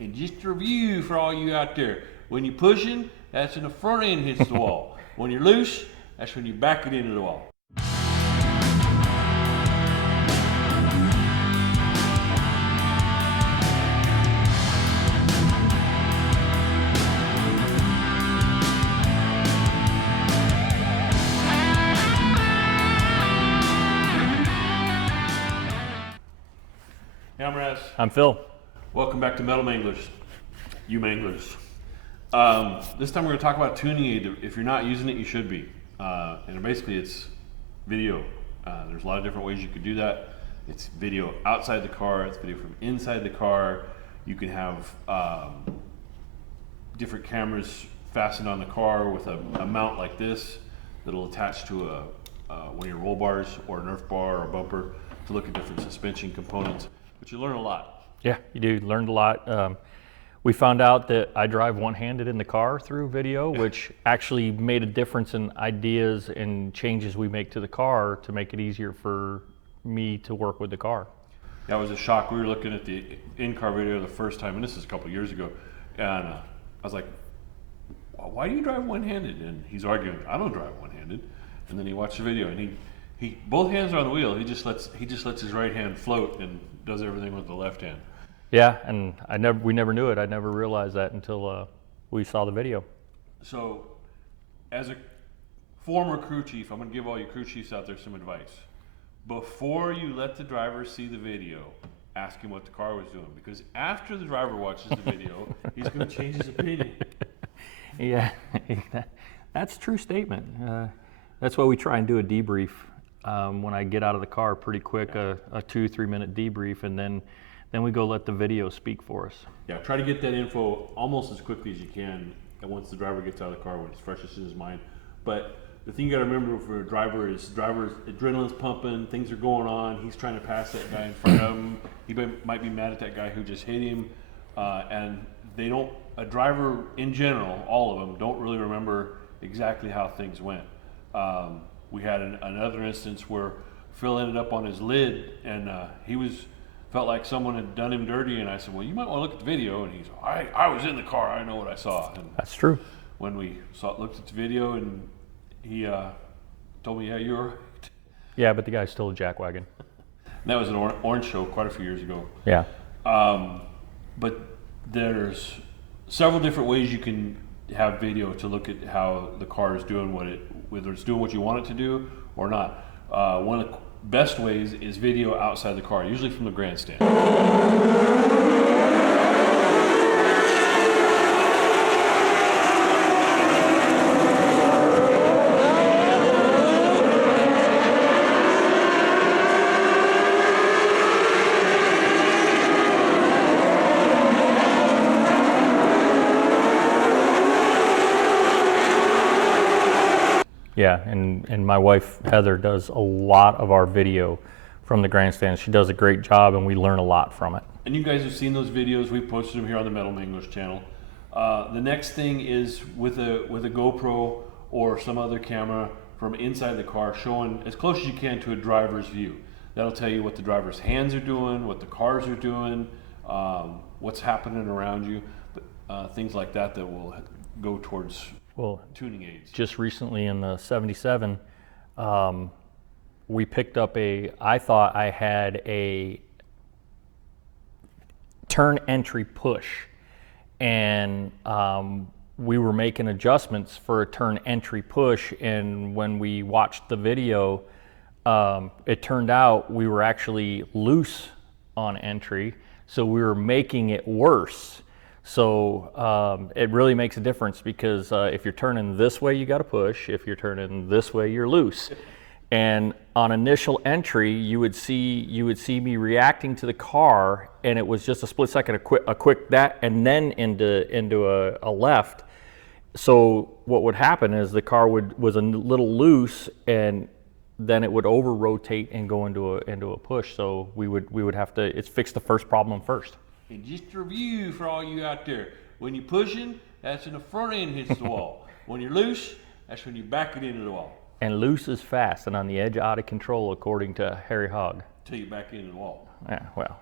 And just a review for all you out there. When you're pushing, that's when the front end hits the wall. When you're loose, that's when you back it into the wall. Hey, I'm Razz. I'm Phil. Welcome back to Metal Manglers, you manglers. This time we're going to talk about tuning aid. If you're not using it, you should be. And basically it's video. There's a lot of different ways you could do that. It's video outside the car, it's video from inside the car. You can have different cameras fastened on the car with a mount like this that'll attach to one of your roll bars or a Nerf bar or a bumper to look at different suspension components. But you learn a lot. Yeah, you do. Learned a lot. We found out that I drive one-handed in the car through video, which actually made a difference in ideas and changes we make to the car to make it easier for me to work with the car. That was a shock. We were looking at the in-car video the first time, and this is a couple years ago, and I was like, why do you drive one-handed? And he's arguing, I don't drive one-handed. And then he watched the video, and he both hands are on the wheel. He just lets his right hand float and does everything with the left hand. Yeah, and we never knew it. I never realized that until we saw the video. So, as a former crew chief, I'm going to give all you crew chiefs out there some advice. Before you let the driver see the video, ask him what the car was doing, because after the driver watches the video, he's going to change his opinion. Yeah, that's a true statement. That's why we try and do a debrief when I get out of the car pretty quick, a 2-3 minute debrief, and then we go let the video speak for us. Yeah, try to get that info almost as quickly as you can, and once the driver gets out of the car when it's freshest in his mind. But the thing you got to remember for a driver is driver's adrenaline's pumping, things are going on, he's trying to pass that guy in front of him, he might be mad at that guy who just hit him, and a driver in general, all of them, don't really remember exactly how things went. We had another instance where Phil ended up on his lid, and felt like someone had done him dirty, and I said, well, you might want to look at the video, and he's, I was in the car, I know what I saw. And that's true. When we looked at the video, and he told me, yeah, you were right. Yeah, but the guy stole a jackwagon. And that was an orange show quite a few years ago. Yeah. But there's several different ways you can have video to look at how the car is doing whether it's doing what you want it to do or not. One of the best ways is video outside the car, usually from the grandstand. Yeah, and my wife Heather does a lot of our video from the grandstand. She does a great job, and we learn a lot from it. And you guys have seen those videos. We posted them here on the Metal Manglers channel. The next thing is with a GoPro or some other camera from inside the car, showing as close as you can to a driver's view. That'll tell you what the driver's hands are doing, what the cars are doing, what's happening around you, things like that will go towards tuning aids. Just recently in the 77, we picked up I thought I had a turn entry push, and we were making adjustments for a turn entry push, and when we watched the video, it turned out we were actually loose on entry, so we were making it worse. So it really makes a difference, because if you're turning this way, you got to push. If you're turning this way, you're loose. And on initial entry, you would see me reacting to the car, and it was just a split second, a quick that, and then into a left. So what would happen is the car was a little loose, and then it would over rotate and go into a push. So we would have to fix the first problem first. And just a review for all you out there: when you're pushing, that's when the front end hits the wall. When you're loose, that's when you back it into the wall. And loose is fast and on the edge out of control, according to Harry Hogg. Till you back into the wall. Yeah, well.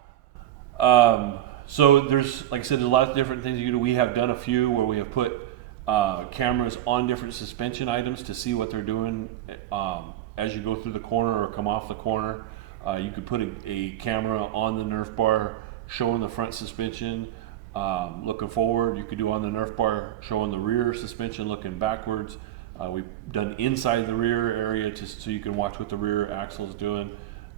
So there's, like I said, there's a lot of different things you can do. We have done a few where we have put cameras on different suspension items to see what they're doing as you go through the corner or come off the corner. You could put a camera on the Nerf bar showing the front suspension looking forward. You could do on the Nerf bar showing the rear suspension looking backwards. We've done inside the rear area just so you can watch what the rear axle is doing.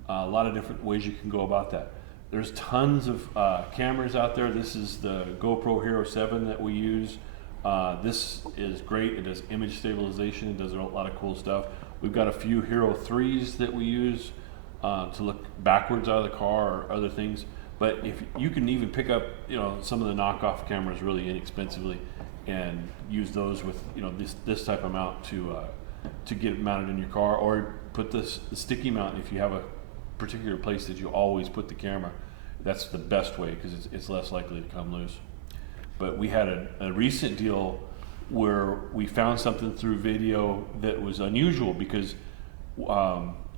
A lot of different ways you can go about that. There's tons of cameras out there. This is the GoPro Hero 7 that we use. This is great. It does image stabilization. It does a lot of cool stuff. We've got a few Hero 3s that we use to look backwards out of the car or other things. But if you can even pick up, some of the knockoff cameras really inexpensively and use those with, this type of mount to get it mounted in your car, or put the sticky mount if you have a particular place that you always put the camera. That's the best way because it's less likely to come loose. But we had a recent deal where we found something through video that was unusual because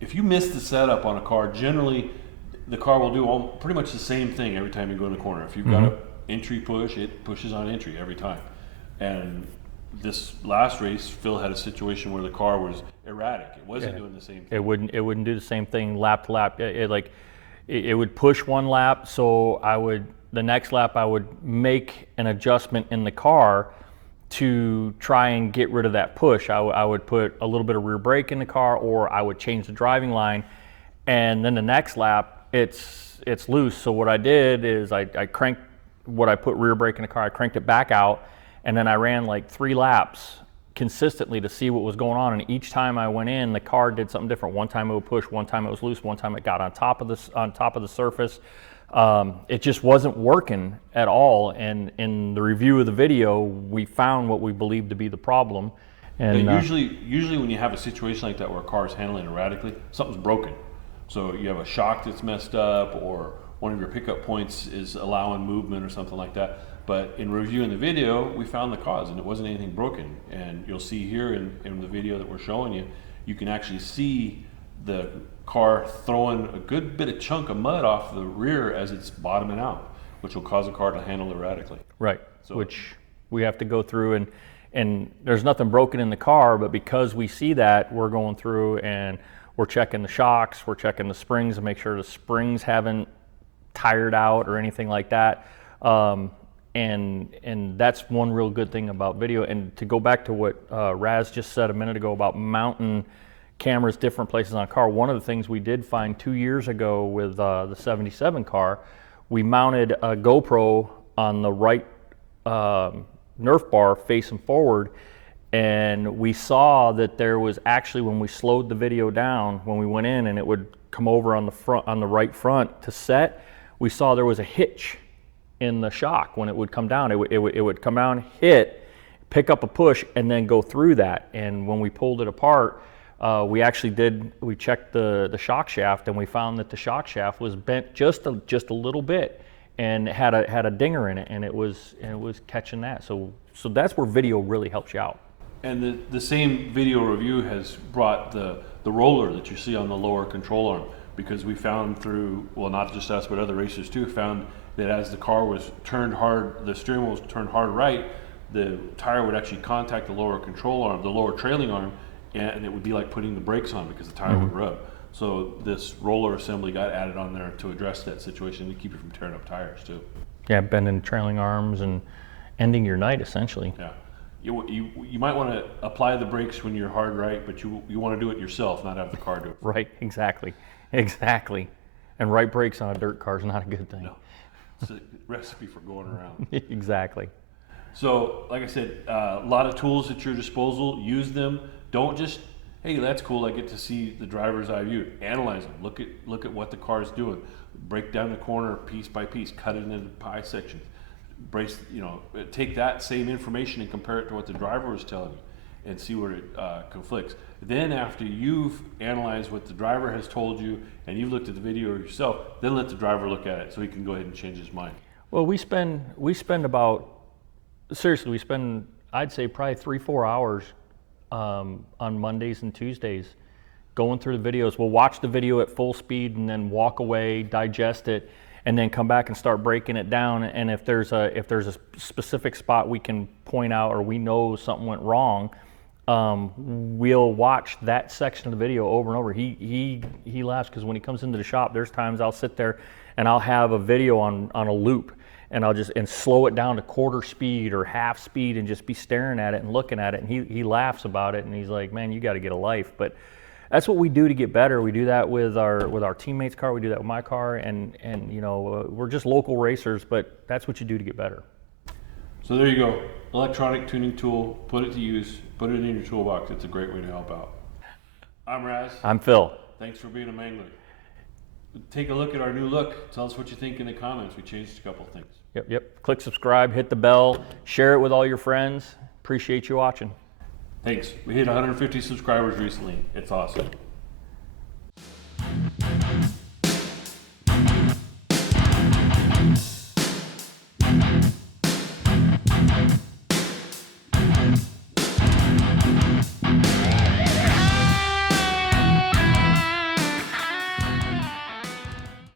if you miss the setup on a car, generally the car will do pretty much the same thing every time you go in the corner. If you've got an entry push, it pushes on entry every time. And this last race, Phil had a situation where the car was erratic. It wasn't doing the same thing. It wouldn't do the same thing lap to lap. It would push one lap, so the next lap I would make an adjustment in the car to try and get rid of that push. I would put a little bit of rear brake in the car, or I would change the driving line, and then the next lap it's loose. So what I did is I cranked what I put rear brake in the car. I cranked it back out, and then I ran like 3 laps consistently to see what was going on. And each time I went in, the car did something different. One time it would push, one time it was loose, one time it got on top of the surface. It just wasn't working at all. And in the review of the video, we found what we believed to be the problem. And usually when you have a situation like that where a car is handling erratically, something's broken. So you have a shock that's messed up, or one of your pickup points is allowing movement or something like that. But in reviewing the video, we found the cause, and it wasn't anything broken. And you'll see here in the video that we're showing you, you can actually see the car throwing a good bit of chunk of mud off the rear as it's bottoming out, which will cause the car to handle erratically. Right, so, which we have to go through, and there's nothing broken in the car, but because we see that, we're going through and we're checking the shocks, we're checking the springs to make sure the springs haven't tired out or anything like that. And that's one real good thing about video. And to go back to what Razz just said a minute ago about mounting cameras different places on a car, one of the things we did find 2 years ago with the 77 car, we mounted a GoPro on the right Nerf bar facing forward, and we saw that there was actually, when we slowed the video down, when we went in and it would come over on the front, on the right front to set, we saw there was a hitch in the shock. When it would come down, it would come down, hit, pick up a push, and then go through that. And when we pulled it apart, we checked the shock shaft, and we found that the shock shaft was bent just a little bit, and it had a dinger in it, and it was catching that. So that's where video really helps you out. And the same video review has brought the roller that you see on the lower control arm, because we found through, well, not just us but other racers too, found that as the car was turned hard, the steering wheel was turned hard right, the tire would actually contact the lower control arm, the lower trailing arm, and it would be like putting the brakes on because the tire would rub. So this roller assembly got added on there to address that situation and keep you from tearing up tires too. Yeah, bending trailing arms and ending your night essentially. Yeah. You might want to apply the brakes when you're hard right, but you want to do it yourself, not have the car do it. Right, exactly. And right brakes on a dirt car is not a good thing. No. It's a recipe for going around. Exactly. So, like I said, a lot of tools at your disposal. Use them. Don't just, hey, that's cool, I get to see the driver's eye view. Analyze them. Look at what the car is doing. Break down the corner piece by piece. Cut it into pie sections. Take that same information and compare it to what the driver was telling you, and see where it conflicts. Then after you've analyzed what the driver has told you and you've looked at the video yourself, then let the driver look at it so he can go ahead and change his mind. Well, we spend about, seriously, I'd say probably 3-4 hours on Mondays and Tuesdays going through the videos. We'll watch the video at full speed and then walk away, digest it, and then come back and start breaking it down. And if there's a specific spot we can point out or we know something went wrong, we'll watch that section of the video over and over. He laughs because when he comes into the shop, there's times I'll sit there and I'll have a video on a loop, and I'll just slow it down to quarter speed or half speed and just be staring at it and looking at it. And he laughs about it, and he's like, "Man, you got to get a life." But that's what we do to get better. We do that with our teammates' car. We do that with my car, and you know, we're just local racers, but that's what you do to get better. So there you go, electronic tuning tool. Put it to use. Put it in your toolbox. It's a great way to help out. I'm Razz. I'm Phil. Thanks for being a mangler. Take a look at our new look. Tell us what you think in the comments. We changed a couple things. Yep. Click subscribe, hit the bell, share it with all your friends. Appreciate you watching. Thanks. We hit 150 subscribers recently. It's awesome.